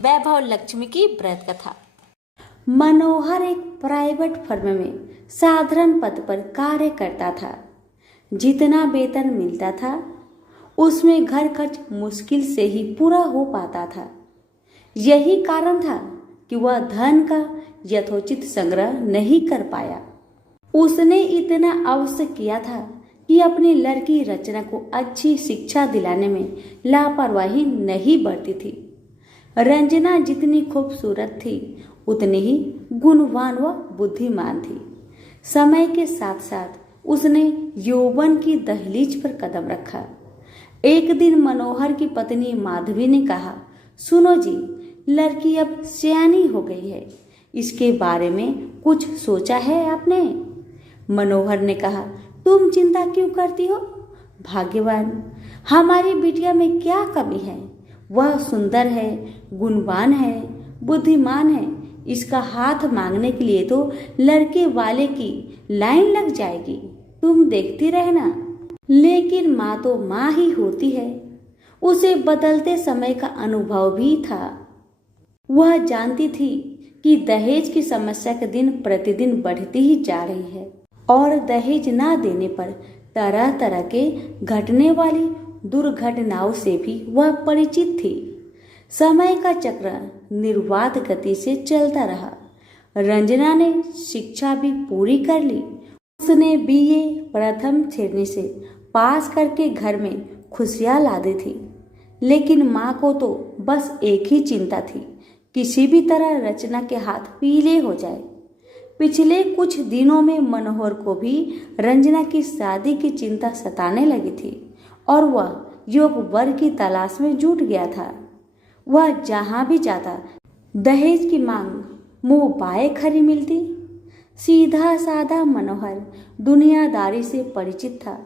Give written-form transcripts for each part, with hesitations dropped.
वैभव लक्ष्मी की व्रत कथा। मनोहर एक प्राइवेट फर्म में साधारण पद पर कार्य करता था। जितना वेतन मिलता था उसमें घर खर्च मुश्किल से ही पूरा हो पाता था। यही कारण था कि वह धन का यथोचित संग्रह नहीं कर पाया। उसने इतना अवश्य किया था कि अपनी लड़की रचना को अच्छी शिक्षा दिलाने में लापरवाही नहीं बरती थी। रंजना जितनी खूबसूरत थी उतनी ही गुणवान व बुद्धिमान थी। समय के साथ साथ उसने यौवन की दहलीज पर कदम रखा। एक दिन मनोहर की पत्नी माधवी ने कहा, सुनो जी, लड़की अब सयानी हो गई है, इसके बारे में कुछ सोचा है आपने? मनोहर ने कहा, तुम चिंता क्यों करती हो? भाग्यवान, हमारी बिटिया में क्या कमी है? वह सुंदर है, गुणवान है, बुद्धिमान है। इसका हाथ मांगने के लिए तो लड़के वाले की लाइन लग जाएगी, तुम देखती रहना। लेकिन माँ तो माँ ही होती है। उसे बदलते समय का अनुभव भी था। वह जानती थी कि दहेज की समस्या के दिन प्रतिदिन बढ़ती ही जा रही है और दहेज ना देने पर तरह तरह के घटने वाली दुर्घटनाओं से भी वह परिचित थी। समय का चक्र निर्वाध गति से चलता रहा। रंजना ने शिक्षा भी पूरी कर ली। उसने बीए प्रथम श्रेणी से पास करके घर में खुशियां ला दी थी। लेकिन माँ को तो बस एक ही चिंता थी, किसी भी तरह रचना के हाथ पीले हो जाए। पिछले कुछ दिनों में मनोहर को भी रंजना की शादी की चिंता सताने लगी थी और वह योग वर की तलाश में जुट गया था। वह जहां भी जाता दहेज की मांग मुंह बाए खरी मिलती। सीधा साधा मनोहर दुनियादारी से परिचित था।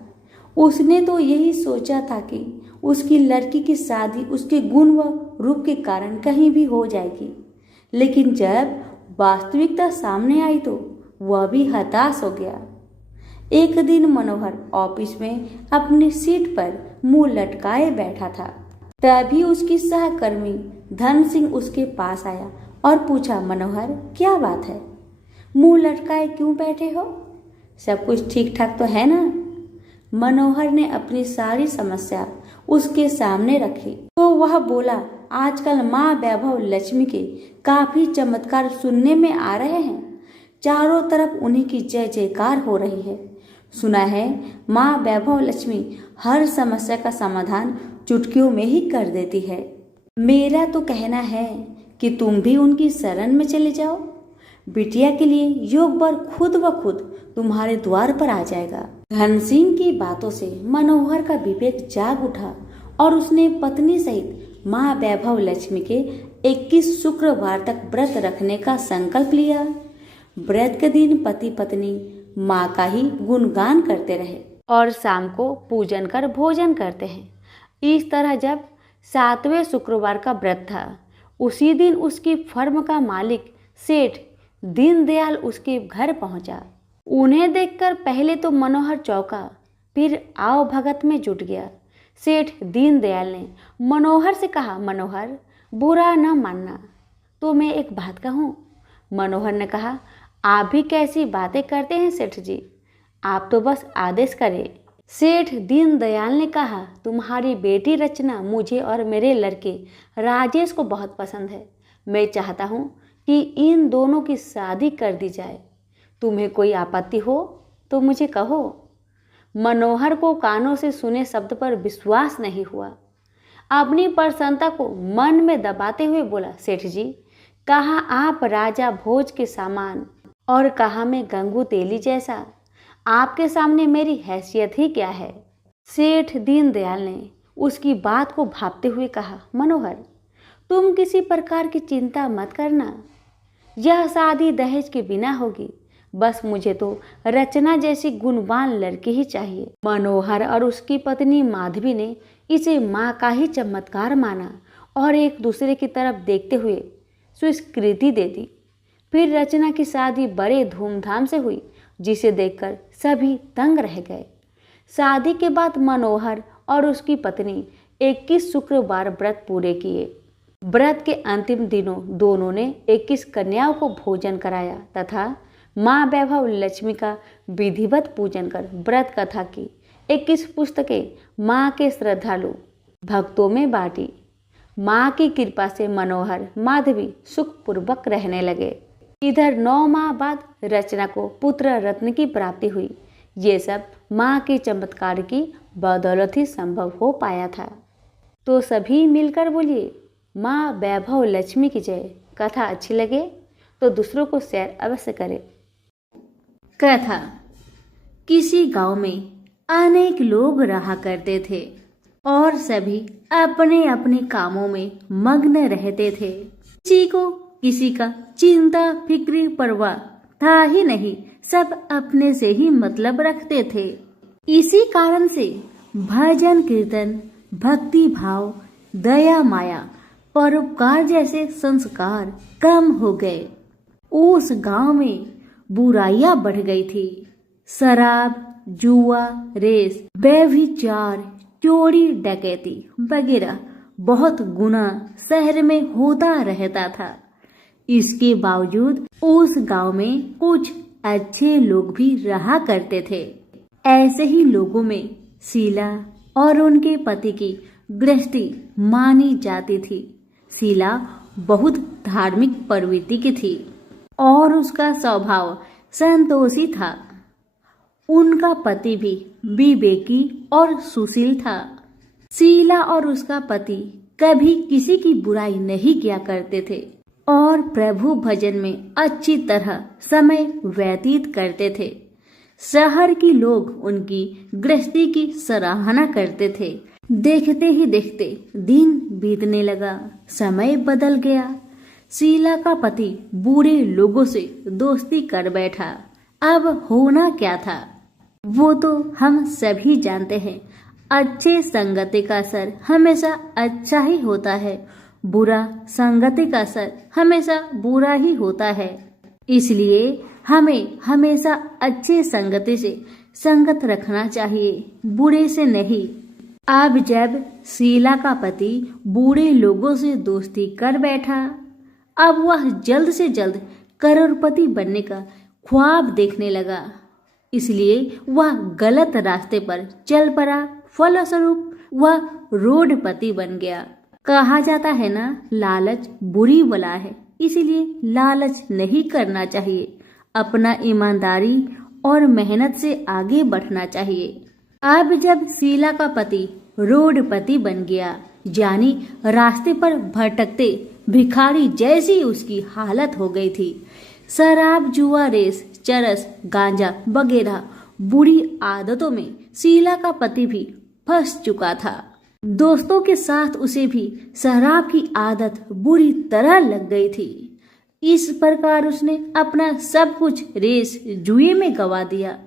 उसने तो यही सोचा था कि उसकी लड़की की शादी उसके गुण व रूप के कारण कहीं भी हो जाएगी। लेकिन जब वास्तविकता सामने आई तो वह भी हताश हो गया। एक दिन मनोहर ऑफिस में अपनी सीट पर मुंह लटकाए बैठा था। तभी उसकी सहकर्मी धन सिंह उसके पास आया और पूछा, मनोहर, क्या बात है? मुंह लटकाए क्यों बैठे हो? सब कुछ ठीक ठाक तो है ना? मनोहर ने अपनी सारी समस्या उसके सामने रखी तो वह बोला, आजकल माँ वैभव लक्ष्मी के काफी चमत्कार सुनने में आ रहे हैं। चारों तरफ उन्हीं की जय जयकार हो रही है। सुना है माँ वैभव लक्ष्मी हर समस्या का समाधान चुटकियों में ही कर देती है। मेरा तो कहना है कि तुम भी उनकी शरण में चले जाओ। बिटिया के लिए योग वर खुद ब खुद तुम्हारे द्वार पर आ जाएगा। धन सिंह की बातों से मनोहर का विवेक जाग उठा और उसने पत्नी सहित माँ वैभव लक्ष्मी के 21 शुक्रवार तक व्रत रखने का संकल्प लिया। व्रत के दिन पति पत्नी माँ का ही गुणगान करते रहे और शाम को पूजन कर भोजन करते हैं। इस तरह जब 7वें शुक्रवार का व्रत था, उसी दिन उसकी फर्म का मालिक सेठ दीनदयाल उसके घर पहुंचा। उन्हें देखकर पहले तो मनोहर चौंका, फिर आओ भगत में जुट गया। सेठ दीनदयाल ने मनोहर से कहा, मनोहर, बुरा न मानना तो मैं एक बात कहूँ। मनोहर ने कहा, आप भी कैसी बातें करते हैं सेठ जी, आप तो बस आदेश करें। सेठ दीनदयाल ने कहा, तुम्हारी बेटी रचना मुझे और मेरे लड़के राजेश को बहुत पसंद है। मैं चाहता हूँ कि इन दोनों की शादी कर दी जाए। तुम्हें कोई आपत्ति हो तो मुझे कहो। मनोहर को कानों से सुने शब्द पर विश्वास नहीं हुआ। अपनी प्रसन्नता को मन में दबाते हुए बोला, सेठ जी, कहा आप राजा भोज के सामान और कहा मैं गंगू तेली जैसा। आपके सामने मेरी हैसियत ही क्या है? सेठ दीनदयाल ने उसकी बात को भांपते हुए कहा, मनोहर, तुम किसी प्रकार की चिंता मत करना। यह शादी दहेज के बिना होगी। बस मुझे तो रचना जैसी गुणवान लड़की ही चाहिए। मनोहर और उसकी पत्नी माधवी ने इसे माँ का ही चमत्कार माना और एक दूसरे की तरफ देखते हुए स्वीकृति दे दी। फिर रचना की शादी बड़े धूमधाम से हुई, जिसे देखकर सभी दंग रह गए। शादी के बाद मनोहर और उसकी पत्नी 21 शुक्रवार व्रत पूरे किए। व्रत के अंतिम दिनों दोनों ने 21 कन्याओं को भोजन कराया तथा माँ वैभव लक्ष्मी का विधिवत पूजन कर व्रत कथा की 21 पुस्तकें माँ के श्रद्धालु भक्तों में बांटी। माँ की कृपा से मनोहर माधवी सुखपूर्वक रहने लगे। इधर 9 माह बाद रचना को पुत्र रत्न की प्राप्ति हुई। ये सब माँ के चमत्कार की बदौलत ही संभव हो पाया था। तो सभी मिलकर बोलिए माँ वैभव लक्ष्मी की जय। कथा अच्छी लगे तो दूसरों को शेयर अवश्य करें। कथा। किसी गांव में अनेक लोग रहा करते थे और सभी अपने अपने कामों में मग्न रहते थे। किसी को किसी का चिंता फिक्र परवाह था ही नहीं, सब अपने से ही मतलब रखते थे। इसी कारण से भजन कीर्तन, भक्ति भाव, दया माया, परोपकार जैसे संस्कार कम हो गए। उस गांव में बुराइयां बढ़ गई थी। शराब, जुआ, रेस, व्यभिचार, चोरी डकैती वगैरह बहुत गुना शहर में होता रहता था। इसके बावजूद उस गांव में कुछ अच्छे लोग भी रहा करते थे। ऐसे ही लोगों में शीला और उनके पति की गृहस्थी मानी जाती थी। शीला बहुत धार्मिक प्रवृत्ति की थी और उसका स्वभाव संतोषी था। उनका पति भी विवेकी और सुशील था। शीला और उसका पति कभी किसी की बुराई नहीं किया करते थे और प्रभु भजन में अच्छी तरह समय व्यतीत करते थे। शहर के लोग उनकी गृहस्थी की सराहना करते थे। देखते ही देखते दिन बीतने लगा, समय बदल गया। शीला का पति बुरे लोगों से दोस्ती कर बैठा। अब होना क्या था वो तो हम सभी जानते हैं। अच्छे संगति का असर हमेशा अच्छा ही होता है, बुरा संगति का असर हमेशा बुरा ही होता है। इसलिए हमें हमेशा अच्छे संगति से संगत रखना चाहिए, बुरे से नहीं। अब जब शीला का पति बुरे लोगों से दोस्ती कर बैठा, अब वह जल्द से जल्द करोड़पति बनने का ख्वाब देखने लगा। इसलिए वह गलत रास्ते पर चल पड़ा। फलस्वरूप वह रोडपति बन गया। कहा जाता है ना, लालच बुरी बला है, इसीलिए लालच नहीं करना चाहिए। अपना ईमानदारी और मेहनत से आगे बढ़ना चाहिए। अब जब शीला का पति रोडपति बन गया, जानी रास्ते पर भटकते भिखारी जैसी उसकी हालत हो गई थी। शराब, जुआ, रेस, चरस, गांजा वगैरह बुरी आदतों में शीला का पति भी फंस चुका था। दोस्तों के साथ उसे भी शराब की आदत बुरी तरह लग गई थी। इस प्रकार उसने अपना सब कुछ रेस जुए में गवा दिया।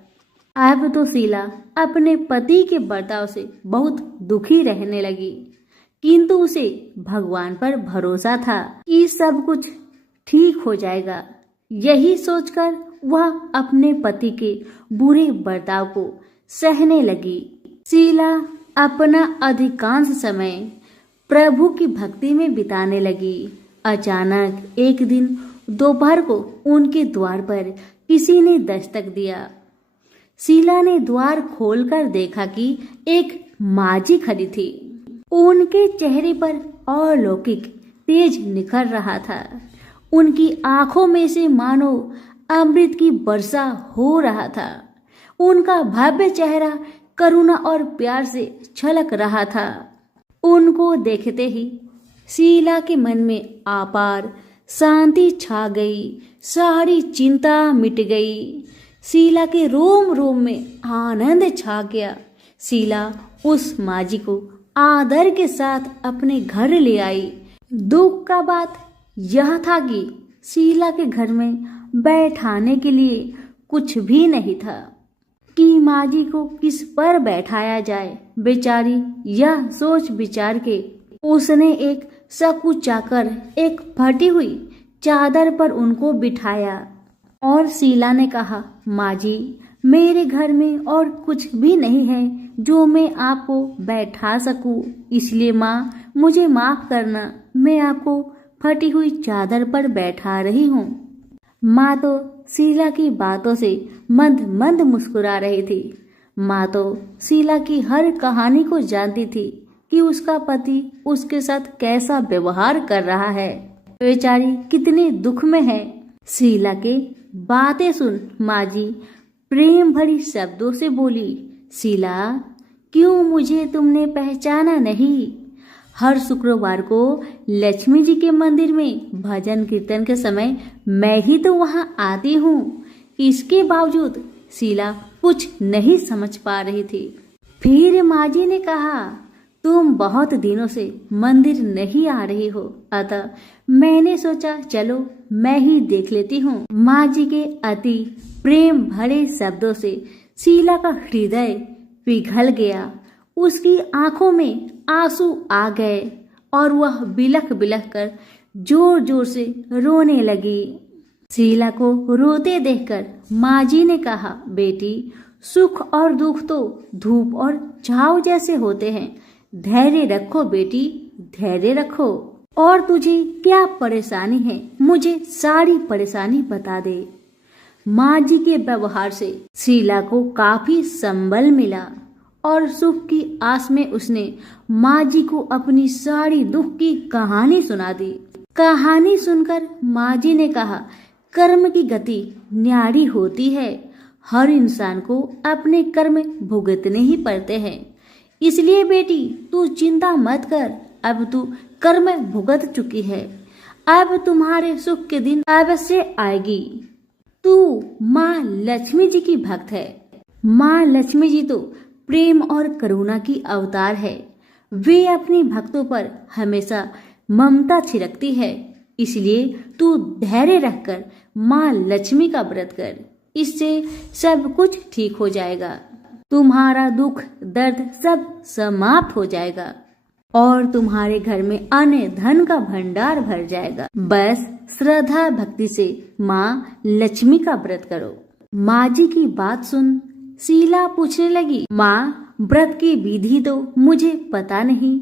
अब तो शीला अपने पति के बर्ताव से बहुत दुखी रहने लगी, किंतु उसे भगवान पर भरोसा था कि सब कुछ ठीक हो जाएगा। यही सोचकर वह अपने पति के बुरे बर्ताव को सहने लगी। शीला अपना अधिकांश समय प्रभु की भक्ति में बिताने लगी। अचानक एक दिन दोपहर को उनके द्वार पर किसी ने दस्तक दिया। शीला ने द्वार खोलकर देखा कि एक माजी खड़ी थी। उनके चेहरे पर अलौकिक तेज निखर रहा था। उनकी आंखों में से मानो अमृत की वर्षा हो रहा था। उनका भव्य चेहरा करुणा और प्यार से छलक रहा था। उनको देखते ही शीला के मन में अपार शांति छा गई। सारी चिंता मिट गई। शीला के रोम रोम में आनंद छा गया। शीला उस माजी को आदर के साथ अपने घर ले आई। दुख का बात यह था कि शीला के घर में बैठाने के लिए कुछ भी नहीं था कि माजी को किस पर बैठाया जाए। बेचारी यह सोच विचार के उसने एक सकुचाकर एक फटी हुई चादर पर उनको बिठाया और शीला ने कहा, माजी, मेरे घर में और कुछ भी नहीं है जो मैं आपको बैठा सकूं, इसलिए माँ मुझे माफ करना, मैं आपको फटी हुई चादर पर बैठा रही हूँ। माँ तो शीला की बातों से मंद मंद मुस्कुरा रही थी। माँ तो शीला की हर कहानी को जानती थी कि उसका पति उसके साथ कैसा व्यवहार कर रहा है। बेचारी कितने दुख में है। शीला के बातें सुन माँ जी प्रेम भरी शब्दों से बोली, शीला, क्यों मुझे तुमने पहचाना नहीं? हर शुक्रवार को लक्ष्मी जी के मंदिर में भजन कीर्तन के समय मैं ही तो वहां आती हूँ। इसके बावजूद शीला कुछ नहीं समझ पा रही थी। फिर माँ जी ने कहा, तुम बहुत दिनों से मंदिर नहीं आ रही हो, अतः मैंने सोचा चलो मैं ही देख लेती हूँ। माँ जी के अति प्रेम भरे शब्दों से शीला का हृदय पिघल गया। उसकी आंखों में आंसू आ गए और वह बिलख बिलख कर जोर जोर से रोने लगी। शीला को रोते देखकर माँ जी ने कहा, बेटी, सुख और दुख तो धूप और छाव जैसे होते हैं। धैर्य रखो बेटी, धैर्य रखो। और तुझे क्या परेशानी है, मुझे सारी परेशानी बता दे। माँ जी के व्यवहार से शीला को काफी संबल मिला और सुख की आस में उसने माँ जी को अपनी सारी दुख की कहानी सुना दी। कहानी सुनकर माँ जी ने कहा, कर्म की गति न्यारी होती है। हर इंसान को अपने कर्म भुगतने ही पड़ते हैं। इसलिए बेटी तू चिंता मत कर, अब तू कर्म भुगत चुकी है। अब तुम्हारे सुख के दिन अवश्य आएगी। तू माँ लक्ष्मी जी की भक्त है। माँ लक्ष्मी जी तो प्रेम और करुणा की अवतार है। वे अपने भक्तों पर हमेशा ममता छिड़कती है। इसलिए तू धैर्य रखकर माँ लक्ष्मी का व्रत कर, इससे सब कुछ ठीक हो जाएगा। तुम्हारा दुख दर्द सब समाप्त हो जाएगा और तुम्हारे घर में अन्न धन का भंडार भर जाएगा। बस श्रद्धा भक्ति से माँ लक्ष्मी का व्रत करो। माँ जी की बात सुन शीला पूछने लगी, माँ, व्रत की विधि तो मुझे पता नहीं।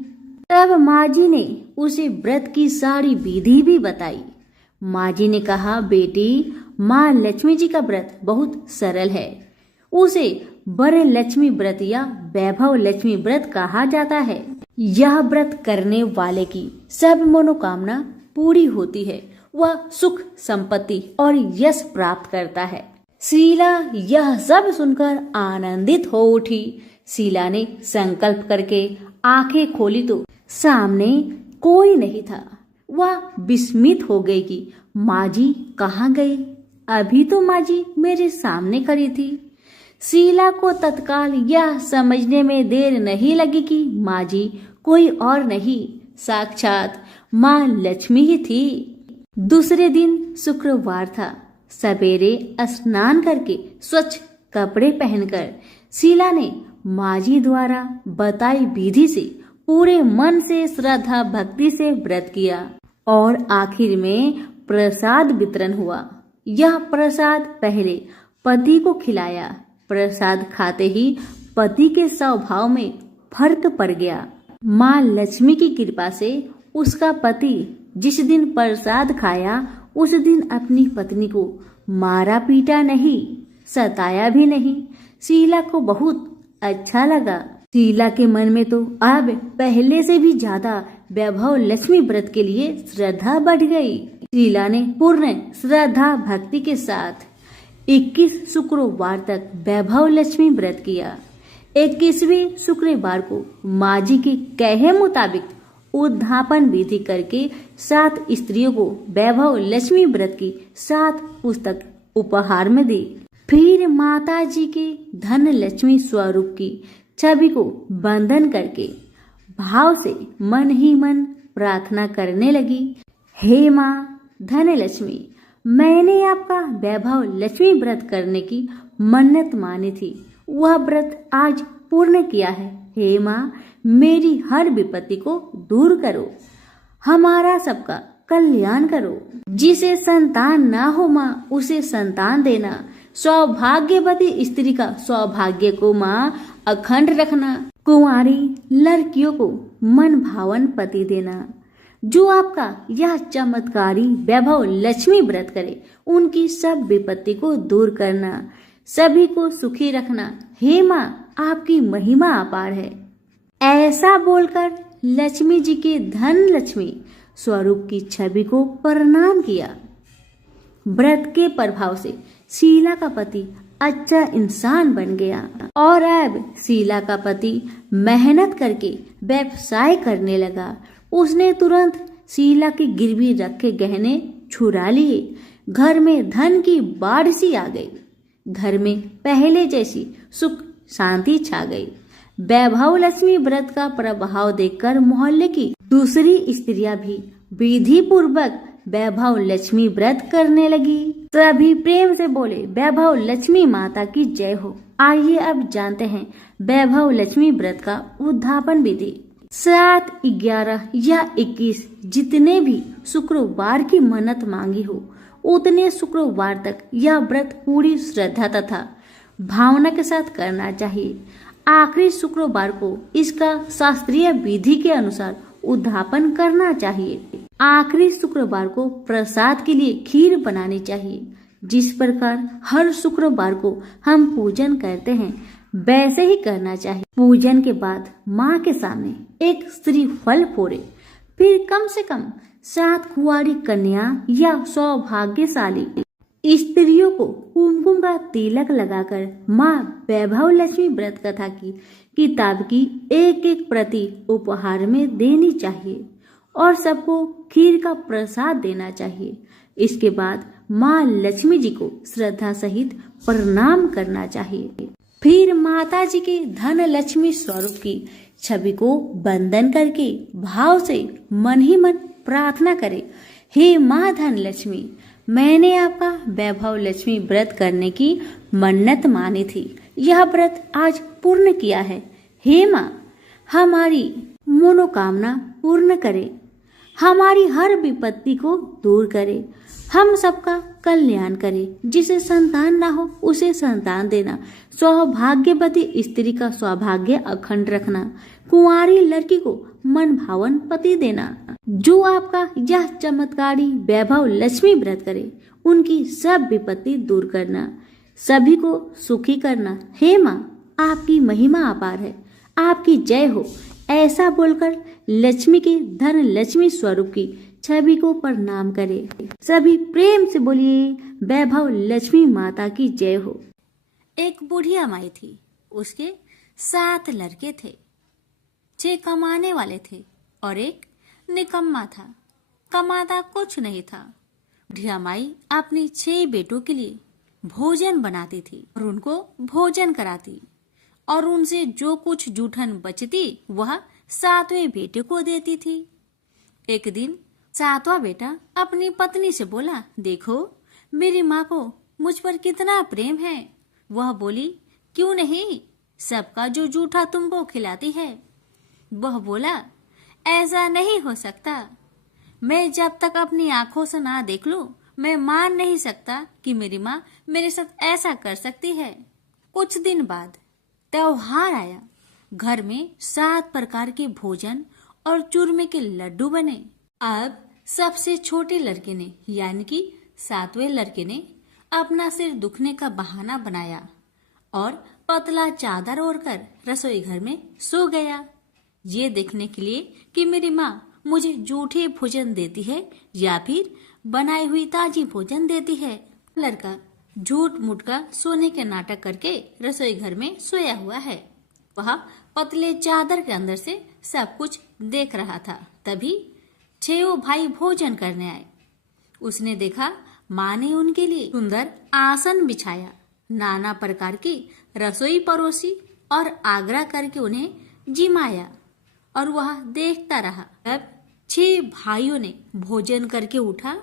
तब माँ जी ने उसे व्रत की सारी विधि भी बताई। माँ जी ने कहा, बेटी, माँ लक्ष्मी जी का व्रत बहुत सरल है। उसे वर लक्ष्मी व्रत या वैभव लक्ष्मी व्रत कहा जाता है। यह व्रत करने वाले की सब मनोकामना पूरी होती है। वह सुख संपत्ति और यश प्राप्त करता है। शीला यह सब सुनकर आनंदित हो उठी। शीला ने संकल्प करके आंखें खोली तो सामने कोई नहीं था। वह विस्मित हो गई कि माँ जी कहाँ गई? अभी तो माँ जी मेरे सामने खड़ी थी। शीला को तत्काल यह समझने में देर नहीं लगी कि माँ जी कोई और नहीं, साक्षात माँ लक्ष्मी ही थी। दूसरे दिन शुक्रवार था। सवेरे स्नान करके स्वच्छ कपड़े पहनकर शीला ने माँ जी द्वारा बताई विधि से पूरे मन से श्रद्धा भक्ति से व्रत किया और आखिर में प्रसाद वितरण हुआ। यह प्रसाद पहले पति को खिलाया। प्रसाद खाते ही पति के स्वभाव में फर्क पड़ गया। माँ लक्ष्मी की कृपा से उसका पति जिस दिन प्रसाद खाया उस दिन अपनी पत्नी को मारा पीटा नहीं, सताया भी नहीं। शीला को बहुत अच्छा लगा। शीला के मन में तो अब पहले से भी ज्यादा वैभव लक्ष्मी व्रत के लिए श्रद्धा बढ़ गई। शीला ने पूर्ण श्रद्धा भक्ति के साथ 21 शुक्रवार तक वैभव लक्ष्मी व्रत किया। 21वें शुक्रवार को माँ जी के कहे मुताबिक उद्धापन विधि करके 7 स्त्रियों को वैभव लक्ष्मी व्रत की 7 पुस्तक उपहार में दी। फिर माता जी के धन लक्ष्मी स्वरूप की छवि को बंधन करके भाव से मन ही मन प्रार्थना करने लगी, हे माँ धन लक्ष्मी, मैंने आपका वैभव लक्ष्मी व्रत करने की मन्नत मानी थी। वह व्रत आज पूर्ण किया है। हे माँ, मेरी हर विपत्ति को दूर करो, हमारा सबका कल्याण करो। जिसे संतान ना हो माँ, उसे संतान देना। सौभाग्यवती स्त्री का सौभाग्य को माँ अखंड रखना। कुंवारी लड़कियों को मन भावन पति देना। जो आपका यह चमत्कारी वैभव लक्ष्मी व्रत करे, उनकी सब विपत्ति को दूर करना, सभी को सुखी रखना। हे माँ, आपकी महिमा अपार है। ऐसा बोलकर लक्ष्मी जी के धन लक्ष्मी स्वरूप की छवि को प्रणाम किया। व्रत के प्रभाव से शीला का पति अच्छा इंसान बन गया और अब शीला का पति मेहनत करके व्यवसाय करने लगा। उसने तुरंत शीला की गिरवी रखे गहने छुड़ा लिए। घर में धन की बाढ़ सी आ गई। घर में पहले जैसी सुख शांति छा गई। वैभव लक्ष्मी व्रत का प्रभाव देखकर मोहल्ले की दूसरी स्त्रियां भी विधि पूर्वक वैभव लक्ष्मी व्रत करने लगी। सभी प्रेम से बोले, वैभव लक्ष्मी माता की जय हो। आइए अब जानते हैं वैभव लक्ष्मी व्रत का उद्यापन विधि। 7, 11 या 21 जितने भी शुक्रवार की मन्नत मांगी हो, उतने शुक्रवार तक यह व्रत पूरी श्रद्धा तथा भावना के साथ करना चाहिए। आखिरी शुक्रवार को इसका शास्त्रीय विधि के अनुसार उद्यापन करना चाहिए। आखिरी शुक्रवार को प्रसाद के लिए खीर बनानी चाहिए। जिस प्रकार हर शुक्रवार को हम पूजन करते हैं, वैसे ही करना चाहिए। पूजन के बाद माँ के सामने एक श्रीफल फोड़े, फिर कम से कम 7 कुंवारी कन्या या सौभाग्यशाली स्त्रियों को कुमकुम का तिलक लगाकर माँ वैभव लक्ष्मी व्रत कथा की किताब की एक प्रति उपहार में देनी चाहिए और सबको खीर का प्रसाद देना चाहिए। इसके बाद माँ लक्ष्मी जी को श्रद्धा सहित प्रणाम करना चाहिए। फिर माता जी के धन लक्ष्मी स्वरूप की छवि को वंदन करके भाव से मन ही मन प्रार्थना करें, हे माँ धन लक्ष्मी, मैंने आपका वैभव लक्ष्मी व्रत करने की मन्नत मानी थी। यह व्रत आज पूर्ण किया है। हे माँ, हमारी मनोकामना पूर्ण करे, हमारी हर विपत्ति को दूर करे, हम सबका कल्याण करे। जिसे संतान ना हो उसे संतान देना, सौभाग्यवती स्त्री का सौभाग्य अखंड रखना, कुंवारी लड़की को मन भावन पति देना। जो आपका यह चमत्कारी वैभव लक्ष्मी व्रत करे, उनकी सब विपत्ति दूर करना, सभी को सुखी करना। हे माँ, आपकी महिमा अपार है, आपकी जय हो। ऐसा बोलकर लक्ष्मी के धन लक्ष्मी स्वरूप की छवि को प्रणाम करे। सभी प्रेम से बोलिए, वैभव लक्ष्मी माता की जय हो। एक बुढ़िया माई थी। उसके 7 लड़के थे। 6 कमाने वाले थे और एक निकम्मा था, कमाता कुछ नहीं था। बुढ़िया माई अपनी 6 बेटों के लिए भोजन बनाती थी और उनको भोजन कराती और उनसे जो कुछ जूठन बचती वह 7वें बेटे को देती थी। एक दिन 7वां बेटा अपनी पत्नी से बोला, देखो मेरी माँ को मुझ पर कितना प्रेम है। वह बोली, क्यों नहीं, सबका जो जूठा तुमको खिलाती है। वह बोला, ऐसा नहीं हो सकता, मैं जब तक अपनी आंखों से ना देख लूं, मैं मान नहीं सकता कि मेरी माँ मेरे साथ ऐसा कर सकती है। कुछ दिन बाद त्योहार आया। घर में 7 प्रकार के भोजन और चूरमे के लड्डू बने। अब सबसे छोटे लड़के ने यानी कि 7वें लड़के ने अपना सिर दुखने का बहाना बनाया और पतला चादर ओढ़कर रसोई घर में सो गया, ये देखने के लिए कि मेरी माँ मुझे जूठे भोजन देती है या फिर बनाई हुई ताजी भोजन देती है। लड़का झूठ मूठ का सोने के नाटक करके रसोई घर में सोया हुआ है। वह पतले चादर के अंदर से सब कुछ देख रहा था। तभी 6 भाई भोजन करने आए। उसने देखा माँ ने उनके लिए सुंदर आसन बिछाया, नाना प्रकार की रसोई परोसी और आग्रह करके उन्हें जिमाया और वह देखता रहा। तब 6 भाइयों ने भोजन करके उठा।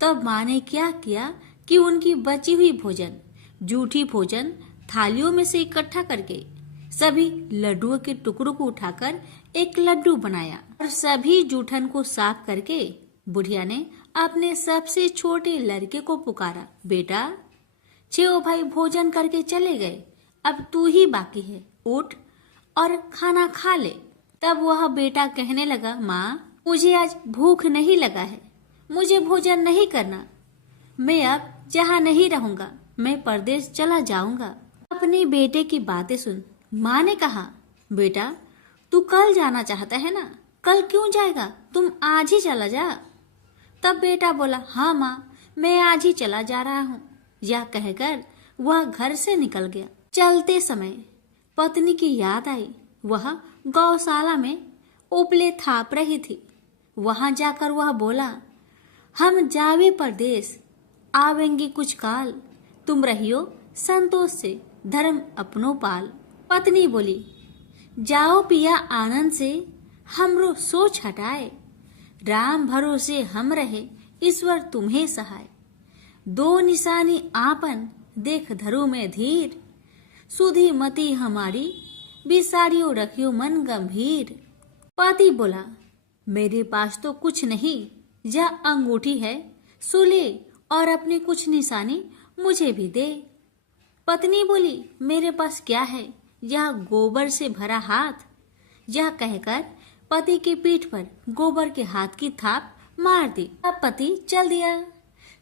तब माँ ने क्या किया कि उनकी बची हुई भोजन, जूठी भोजन थालियों में से इकट्ठा करके सभी लड्डुओं के टुकड़ों को उठाकर एक लड्डू बनाया और सभी जूठन को साफ करके बुढ़िया ने अपने सबसे छोटे लड़के को पुकारा, बेटा 6 भाई भोजन करके चले गए, अब तू ही बाकी है, उठ और खाना खा ले। तब वह बेटा कहने लगा, माँ मुझे आज भूख नहीं लगा है, मुझे भोजन नहीं करना, मैं अब जहाँ नहीं रहूंगा, मैं परदेश चला जाऊंगा। अपने बेटे की बातें सुन माँ ने कहा, बेटा तू कल जाना चाहता है ना, कल क्यों जाएगा, तुम आज ही चला जा। तब बेटा बोला, हाँ माँ मैं आज ही चला जा रहा हूँ। यह कहकर वह घर से निकल गया। चलते समय पत्नी की याद आई। वह गौशाला में उपले थाप रही थी। वहां जाकर वह बोला, हम जावे परदेश, आवेंगे कुछ काल, तुम रहियो संतोष से, धर्म अपनो पाल। पत्नी बोली, जाओ पिया आनंद से, हमरो सोच हटाए, राम भरोसे हम रहे, ईश्वर तुम्हें सहाय। दो निशानी आपन, देख धरु में धीर, सुधी मती हमारी, बिसारियो रखियो मन गंभीर। पति बोला, मेरे पास तो कुछ नहीं, यह अंगूठी है, सुले और अपनी कुछ निशानी मुझे भी दे। पत्नी बोली, मेरे पास क्या है, यह गोबर से भरा हाथ। यह कहकर पति की पीठ पर गोबर के हाथ की थाप मार दी। अब पति चल दिया।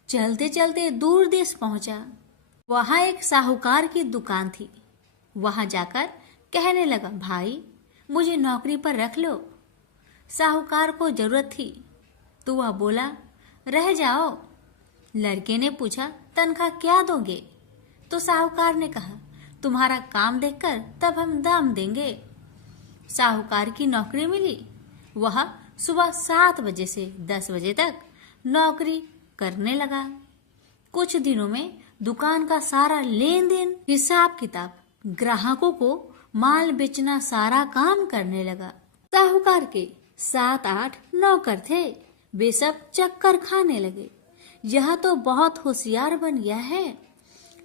चलते चलते दूर देश पहुंचा। वहां एक साहूकार की दुकान थी। वहां जाकर कहने लगा, भाई मुझे नौकरी पर रख लो। साहूकार को जरूरत थी तो वह बोला, रह जाओ। लड़के ने पूछा, तनख्वाह क्या दोगे? तो साहूकार ने कहा, तुम्हारा काम देखकर तब हम दाम देंगे। साहूकार की नौकरी मिली। वह सुबह 7 बजे से 10 बजे तक नौकरी करने लगा। कुछ दिनों में दुकान का सारा लेन देन, हिसाब किताब, ग्राहकों को माल बेचना, सारा काम करने लगा। साहूकार के 7-8 नौकर थे। वे सब चक्कर खाने लगे। यह तो बहुत होशियार बन गया है।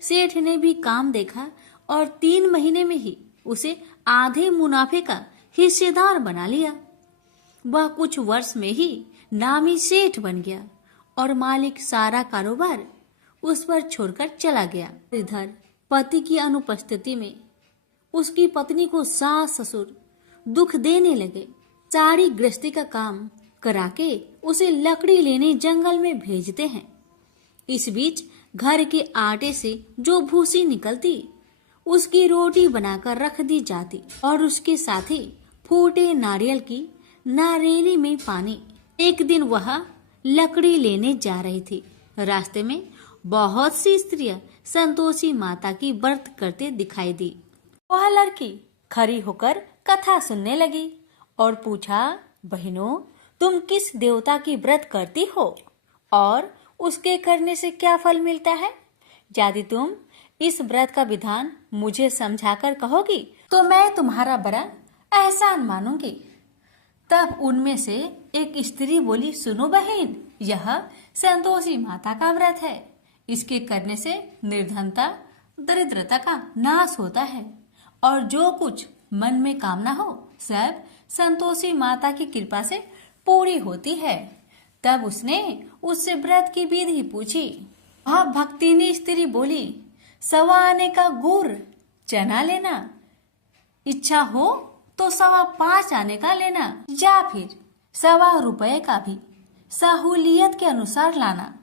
सेठ ने भी काम देखा और 3 महीने में ही उसे आधे मुनाफे का हिस्सेदार बना लिया। वह कुछ वर्ष में ही नामी सेठ बन गया और मालिक सारा कारोबार उस पर छोड़कर चला गया। इधर पति की अनुपस्थिति में उसकी पत्नी को सास ससुर दुख देने लगे। सारी गृहस्थी का काम करा के उसे लकड़ी लेने जंगल में भेजते हैं। इस बीच घर के आटे से जो भूसी निकलती उसकी रोटी बनाकर रख दी जाती और उसके साथ ही फूटे नारियल की नारेली में पानी। एक दिन वह लकड़ी लेने जा रही थी। रास्ते में बहुत सी स्त्रियां संतोषी माता की व्रत करते दिखाई दी। वह लड़की खड़ी होकर कथा सुनने लगी और पूछा, बहनों तुम किस देवता की व्रत करती हो और उसके करने से क्या फल मिलता है? यदि तुम इस व्रत का विधान मुझे समझाकर कहोगी तो मैं तुम्हारा बड़ा एहसान मानूंगी। तब उनमें से एक स्त्री बोली, सुनो बहन, यह संतोषी माता का व्रत है। इसके करने से निर्धनता, दरिद्रता का नाश होता है और जो कुछ मन में कामना हो सब संतोषी माता की कृपा से पूरी होती है। तब उसने उससे व्रत की विधि पूछी। वह भक्तिनी स्त्री बोली, 1.25 आने का गुड़ चना लेना, इच्छा हो तो 5.25 आने का लेना या फिर 1.25 रुपए का भी सहूलियत के अनुसार लाना।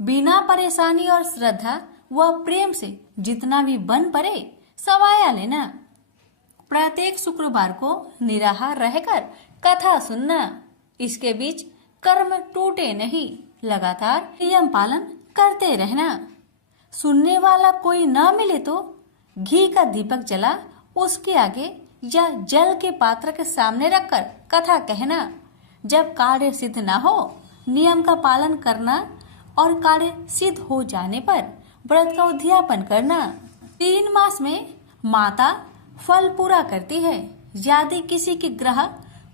बिना परेशानी और श्रद्धा व प्रेम से जितना भी बन पड़े 1.25 लेना। प्रत्येक शुक्रवार को निराहार रहकर कथा सुनना। इसके बीच कर्म टूटे नहीं, लगातार नियम पालन करते रहना। सुनने वाला कोई ना मिले तो घी का दीपक जला उसके आगे या जल के पात्र के सामने रखकर कथा कहना। जब कार्य सिद्ध ना हो नियम का पालन करना और कार्य सिद्ध हो जाने पर व्रत का उद्यापन करना। 3 मास में माता फल पूरा करती है। यदि किसी के ग्रह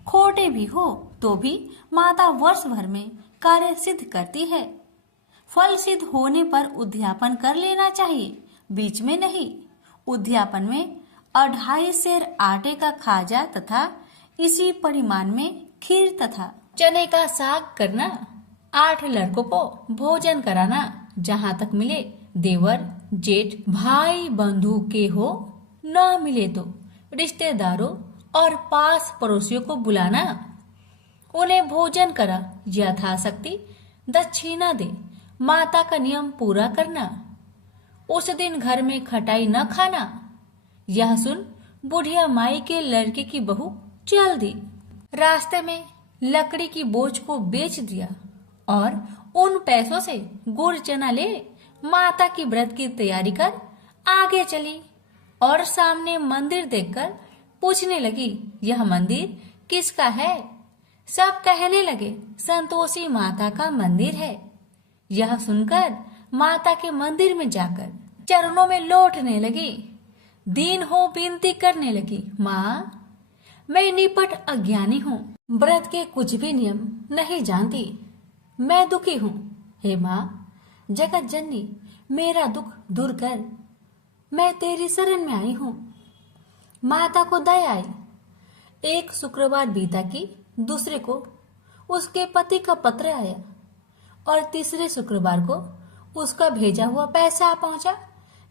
खोटे भी हो तो भी माता वर्ष भर में कार्य सिद्ध करती है। फल सिद्ध होने पर उद्यापन कर लेना चाहिए, बीच में नहीं। उद्यापन में 2.5 सेर आटे का खाजा तथा इसी परिमाण में खीर तथा चने का साग करना। 8 लड़कों को भोजन कराना। जहाँ तक मिले देवर, जेठ, भाई, बंधु के हो, न मिले तो रिश्तेदारों और पास पड़ोसियों को बुलाना, उन्हें भोजन करा, यथाशक्ति दक्षिणा दे, माता का नियम पूरा करना, उस दिन घर में खटाई न खाना। यह सुन बुढ़िया माई के लड़के की बहू चल दी। रास्ते में लकड़ी की बोझ को बेच दिया और उन पैसों से गुड़ चना ले माता की व्रत की तैयारी कर आगे चली और सामने मंदिर देखकर पूछने लगी, यह मंदिर किसका है? सब कहने लगे, संतोषी माता का मंदिर है। यह सुनकर माता के मंदिर में जाकर चरणों में लौटने लगी, दीन हो विनती करने लगी, माँ मैं निपट अज्ञानी हूँ, व्रत के कुछ भी नियम नहीं जानती, मैं दुखी हूँ। हे माँ जगत जननी मेरा दुख दूर कर, मैं तेरी शरण में आई हूँ। माता को दया आई। एक शुक्रवार बीता कि दूसरे को उसके पति का पत्र आया और तीसरे शुक्रवार को उसका भेजा हुआ पैसा आ पहुंचा।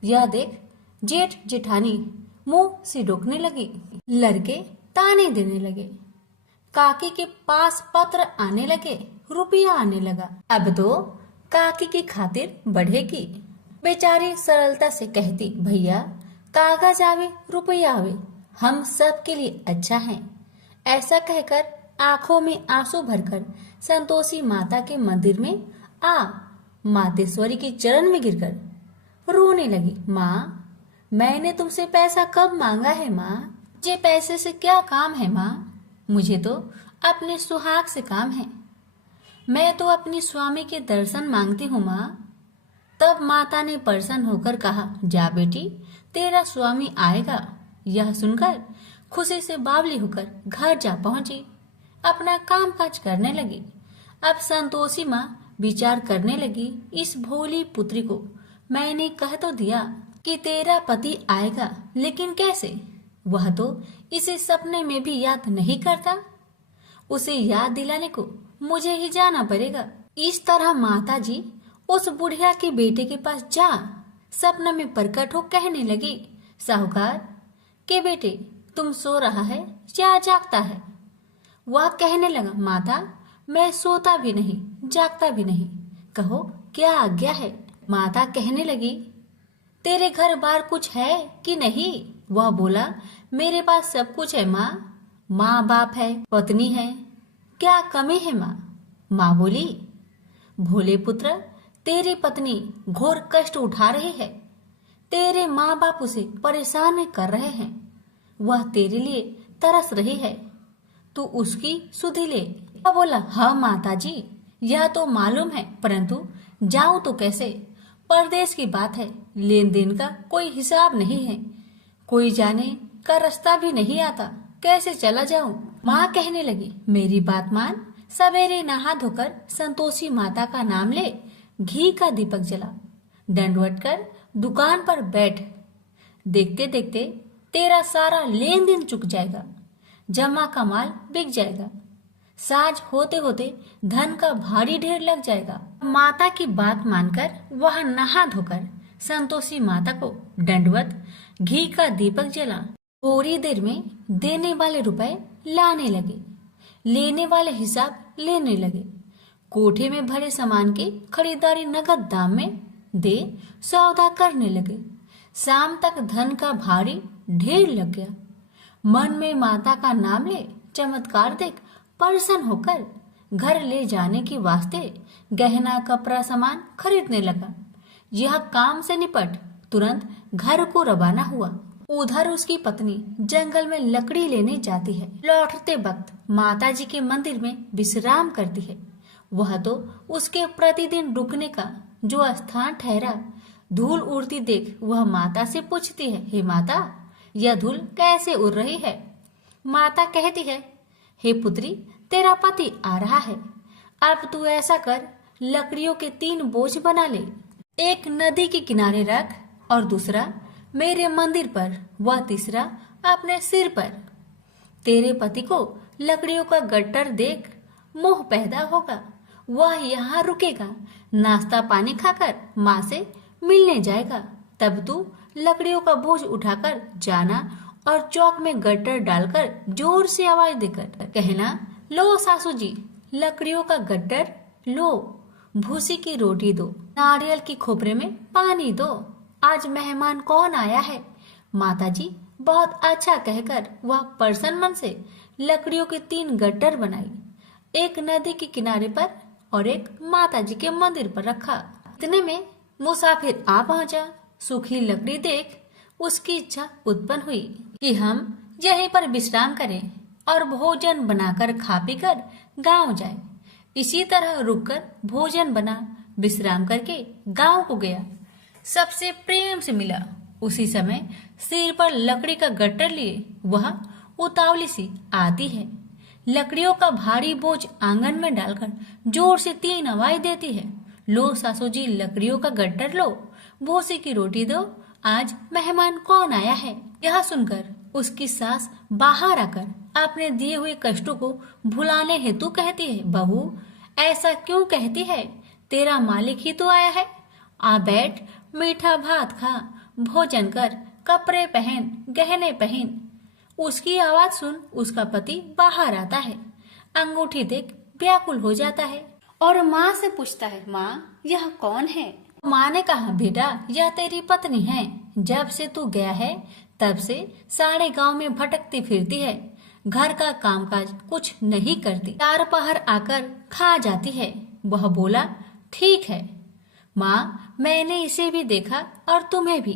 यह देख जेठ जेठानी मुंह सिडोकने लगी, लड़के ताने देने लगे, काकी के पास पत्र आने लगे, रुपया आने लगा। अब तो काकी की खातिर बढ़ेगी। बेचारी सरलता से कहती, भैया कागज आवे रुपया आवे, हम सब के लिए अच्छा है। ऐसा कहकर आंखों में आंसू भरकर संतोषी माता के मंदिर में आ मातेश्वरी के चरण में गिरकर रोने लगी, माँ मैंने तुमसे पैसा कब मांगा है माँ? मुझे पैसे से क्या काम है माँ? मुझे तो अपने सुहाग से काम है। मैं तो अपनी स्वामी के दर्शन मांगती हूँ माँ। तब माता ने प्रसन्न होकर कहा, जा बेटी तेरा स्वामी आएगा। यह सुनकर खुशी से बावली होकर घर जा पहुंची, अपना काम काज करने लगी। अब संतोषी माँ विचार करने लगी, इस भोली पुत्री को मैंने कह तो दिया कि तेरा पति आएगा, लेकिन कैसे? वह तो इसे सपने में भी याद नहीं करता। उसे याद दिलाने को मुझे ही जाना पड़ेगा। इस तरह माता जी उस बुढ़िया के बेटे के पास जा सपना में प्रकट हो कहने लगी, साहूकार के बेटे तुम सो रहा है या जागता है? वह कहने लगा, माता मैं सोता भी नहीं जागता भी नहीं, कहो क्या आज्ञा है? माता कहने लगी, तेरे घर बार कुछ है कि नहीं? वह बोला, मेरे पास सब कुछ है माँ, माँ बाप है, पत्नी है, क्या कमी है माँ? माँ बोली, भोले पुत्र तेरी पत्नी घोर कष्ट उठा रही है, तेरे माँ बाप उसे परेशान कर रहे हैं, वह तेरे लिए तरस रही है, तू उसकी सुधि ले। वह बोला, हाँ माता जी यह तो मालूम है, परंतु जाऊं तो कैसे? परदेश की बात है, लेन देन का कोई हिसाब नहीं है, कोई जाने का रास्ता भी नहीं आता, कैसे चला जाऊं? माँ कहने लगी, मेरी बात मान, सवेरे नहा धोकर संतोषी माता का नाम ले, घी का दीपक जला, दंडवत कर दुकान पर बैठ, देखते देखते तेरा सारा लेन देन चुक जाएगा, जमा का माल बिक जाएगा, साज होते होते धन का भारी ढेर लग जाएगा। माता की बात मानकर वह नहा धोकर संतोषी माता को दंडवत घी का दीपक जला। थोड़ी देर में देने वाले रुपए लाने लगे, लेने वाले हिसाब लेने लगे, कोठे में भरे सामान की खरीदारी नगद दाम में दे सौदा करने लगे। शाम तक धन का भारी ढेर लग गया। मन में माता का नाम ले चमत्कार देख प्रसन्न होकर घर ले जाने के वास्ते गहना कपड़ा सामान खरीदने लगा। यह काम से निपट तुरंत घर को रवाना हुआ। उधर उसकी पत्नी जंगल में लकड़ी लेने जाती है। लौटते वक्त माता जी के मंदिर में विश्राम करती है। वह तो उसके प्रतिदिन रुकने का जो स्थान ठहरा। धूल उड़ती देख वह माता से पूछती है, हे माता यह धूल कैसे उड़ रही है? माता कहती है, हे पुत्री तेरा पति आ रहा है, अब तू ऐसा कर लकड़ियों के 3 बोझ बना ले, एक नदी के किनारे रख और दूसरा मेरे मंदिर पर, वह तीसरा अपने सिर पर। तेरे पति को लकड़ियों का गट्टर देख मोह पैदा होगा, वह यहाँ रुकेगा, नाश्ता पानी खाकर माँ से मिलने जाएगा, तब तू लकड़ियों का बोझ उठाकर जाना और चौक में गट्टर डालकर जोर से आवाज देकर कहना, लो सासू जी, लकड़ियों का गट्टर लो, भूसी की रोटी दो, नारियल की खोपरे में पानी दो, आज मेहमान कौन आया है। माताजी बहुत अच्छा कहकर वह प्रसन्न मन से लकड़ियों के 3 गट्टर बनाई, एक नदी के किनारे पर और एक माताजी के मंदिर पर रखा। इतने में मुसाफिर आ पहुंचा। सूखी लकड़ी देख उसकी इच्छा उत्पन्न हुई कि हम यहीं पर विश्राम करें और भोजन बनाकर खा पीकर गांव जाएं। इसी तरह रुककर भोजन बना, विश्राम करके गांव को गया। सबसे प्रेम से मिला। उसी समय सिर पर लकड़ी का गट्टर लिए वह उतावली सी आती है। लकड़ियों का भारी बोझ आंगन में डालकर जोर से 3 आवाज देती है, लो सासू जी, लकड़ियों का गट्टर लो, भूसी की रोटी दो, आज मेहमान कौन आया है। यह सुनकर उसकी सास बाहर आकर अपने दिए हुए कष्टों को भुलाने हेतु कहती है, बहू ऐसा क्यों कहती है, तेरा मालिक ही तो आया है। आ बैठ, मीठा भात खा, भोजन कर, कपड़े पहन, गहने पहन। उसकी आवाज सुन उसका पति बाहर आता है। अंगूठी देख व्याकुल हो जाता है और माँ से पूछता है, माँ यह कौन है। माँ ने कहा, बेटा यह तेरी पत्नी है, जब से तू गया है तब से सारे गांव में भटकती फिरती है, घर का कामकाज कुछ नहीं करती, 4 पहर आकर खा जाती है। वह बोला, ठीक है माँ, मैंने इसे भी देखा और तुम्हें भी,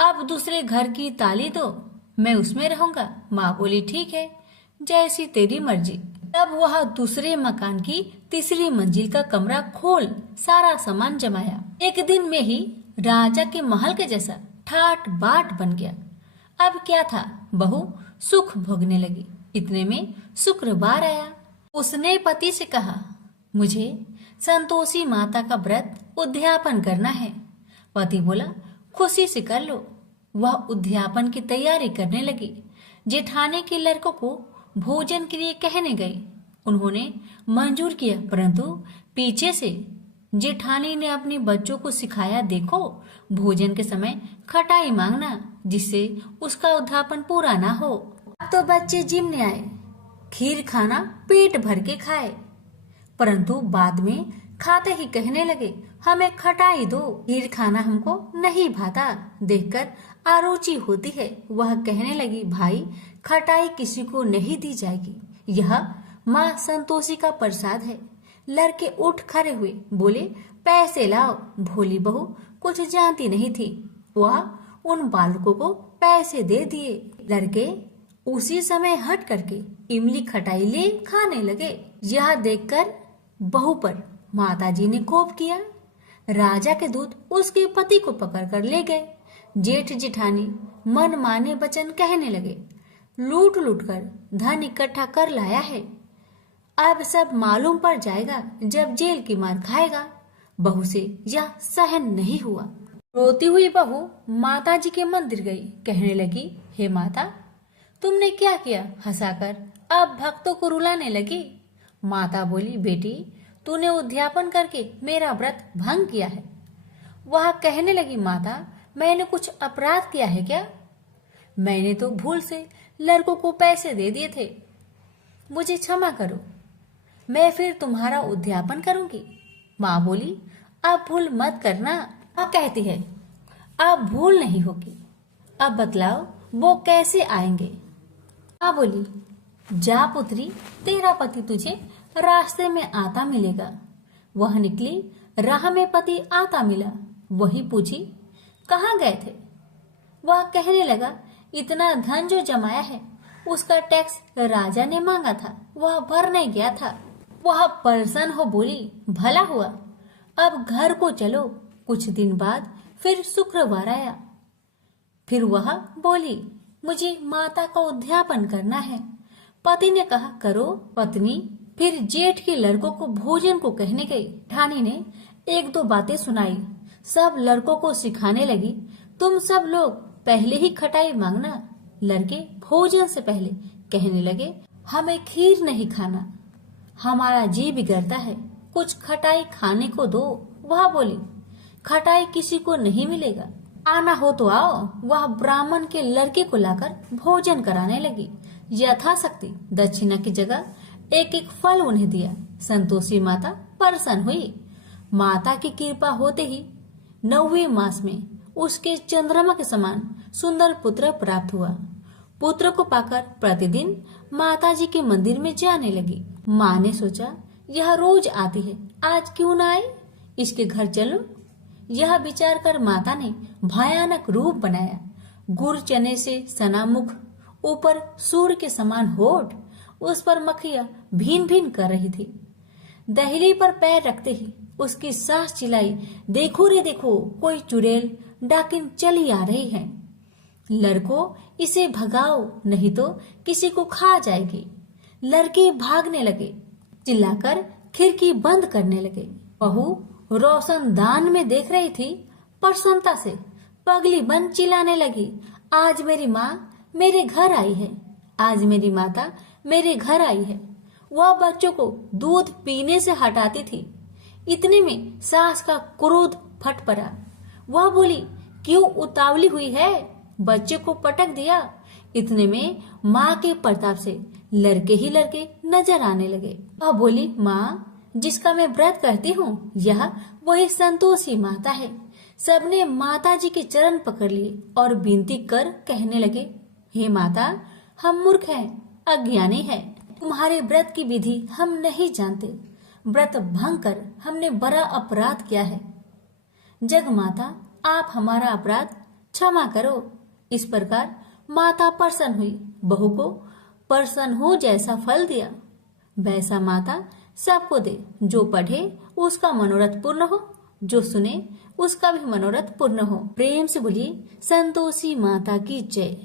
अब दूसरे घर की ताली दो, मैं उसमें रहूंगा। माँ बोली, ठीक है, जैसी तेरी मर्जी। तब वह दूसरे मकान की 3री मंजिल का कमरा खोल सारा सामान जमाया। एक दिन में ही राजा के महल के जैसा ठाट बाट बन गया। अब क्या था, बहू सुख भोगने लगी। इतने में शुक्रवार आया। उसने पति से कहा, मुझे संतोषी माता का व्रत उद्यापन करना है। पति बोला, खुशी से कर लो। वह उद्यापन की तैयारी करने लगी। जेठानी के लड़कों को भोजन के लिए कहने गई। उन्होंने मंजूर किया, परंतु पीछे से जेठानी ने अपने बच्चों को सिखाया, देखो भोजन के समय खटाई मांगना, जिससे उसका उद्यापन पूरा ना हो। अब तो बच्चे जिमने आए, खीर खाना पेट भर के खाए, परंतु बाद में खाते ही कहने लगे, हमें खटाई दो, खीर खाना हमको नहीं भाता, देखकर आरुचि होती है। वह कहने लगी, भाई खटाई किसी को नहीं दी जाएगी, यह माँ संतोषी का प्रसाद है। लड़के उठ खड़े हुए, बोले, पैसे लाओ। भोली बहू कुछ जानती नहीं थी, वह उन बालकों को पैसे दे दिए। लड़के उसी समय हट करके इमली खटाई ले खाने लगे। यह देखकर बहू पर माताजी ने कोप किया। राजा के दूत उसके पति को पकड़कर ले गए। जेठ जेठानी मन माने वचन कहने लगे, लूट लूट कर धन इकट्ठा कर लाया है, अब सब मालूम पड़ जाएगा जब जेल की मार खाएगा। बहू से यह सहन नहीं हुआ। रोती हुई बहू माताजी के मंदिर गई। कहने लगी, हे माता, तुमने क्या किया, हंसाकर अब भक्तों को रुलाने लगी। माता बोली, बेटी तूने उद्यापन करके मेरा व्रत भंग किया है। वह कहने लगी, माता मैंने कुछ अपराध किया है क्या? मैंने तो भूल से लड़कों को पैसे दे दिए थे, मुझे क्षमा करो, मैं फिर तुम्हारा उद्यापन करूंगी। माँ बोली, अब भूल मत करना। माँ कहती है, अब भूल नहीं होगी, अब बतलाओ वो कैसे आएंगे। माँ बोली, जा पुत्री, तेरा पति तुझे रास्ते में आता मिलेगा। वह निकली, राह में पति आता मिला। वही पूछी, कहाँ गए थे? वह कहने लगा, इतना धन जो जमाया है उसका टैक्स राजा ने मांगा था, वह भरने गया था। वह प्रसन्न हो बोली, भला हुआ, अब घर को चलो। कुछ दिन बाद फिर शुक्रवार आया। फिर वह बोली, मुझे माता का उद्यापन करना है। पति ने कहा, करो। पत्नी फिर जेठ के लड़कों को भोजन को कहने गई। ठानी ने 1-2 बातें सुनाई। सब लड़कों को सिखाने लगी, तुम सब लोग पहले ही खटाई मांगना। लड़के भोजन से पहले कहने लगे, हमें खीर नहीं खाना, हमारा जी बिगड़ता है, कुछ खटाई खाने को दो। वह बोली, खटाई किसी को नहीं मिलेगा, आना हो तो आओ। वह ब्राह्मण के लड़के को लाकर भोजन कराने लगी। यथाशक्ति दक्षिणा की जगह एक एक फल उन्हें दिया। संतोषी माता प्रसन्न हुई। माता की कृपा होते ही 9वें मास में उसके चंद्रमा के समान सुंदर पुत्र प्राप्त हुआ। पुत्र को पाकर प्रतिदिन माता जी के मंदिर में जाने लगी। माँ ने सोचा, यह रोज आती है, आज क्यों न आई, इसके घर चलो। यह विचार कर माता ने भयानक रूप बनाया। गुड़ चने से सना मुख, ऊपर सूर्य के समान होठ, उस पर मक्खियां भीन भीन कर रही थी। दहली पर पैर रखते ही उसकी सास चिल्लाई, देखो रे देखो, कोई चुड़ैल डाकिन चली आ रही है। लड़कों, इसे भगाओ, नहीं तो किसी को खा जाएगी। लड़के भागने लगे, चिल्लाकर खिड़की बंद करने लगे। बहू रोशनदान में देख रही थी। प्रसन्नता से पगली बन चिल्लाने लगी, आज मेरी माँ मेरे घर आई है, आज मेरी माता मेरे घर आई है। वह बच्चों को दूध पीने से हटाती थी। इतने में सास का क्रोध फट पड़ा। वह बोली, क्यों उतावली हुई है, बच्चे को पटक दिया। इतने में माँ के प्रताप से लड़के ही लड़के नजर आने लगे। वह बोली, माँ, जिसका मैं व्रत करती हूँ, यह वही संतोषी माता है। सबने माता जी के चरण पकड़ लिए और विनती कर कहने लगे, हे माता, हम मूर्ख हैं, अज्ञानी हैं। तुम्हारे व्रत की विधि हम नहीं जानते। व्रत भंग कर हमने बड़ा अपराध किया है। जग माता, आप हमारा अपराध क्षमा करो। इस प्रकार माता प्रसन्न हुई। बहू को प्रसन्न हो जैसा फल दिया, वैसा माता सबको दे। जो पढ़े उसका मनोरथ पूर्ण हो, जो सुने उसका भी मनोरथ पूर्ण हो। प्रेम से बोलिए संतोषी माता की जय।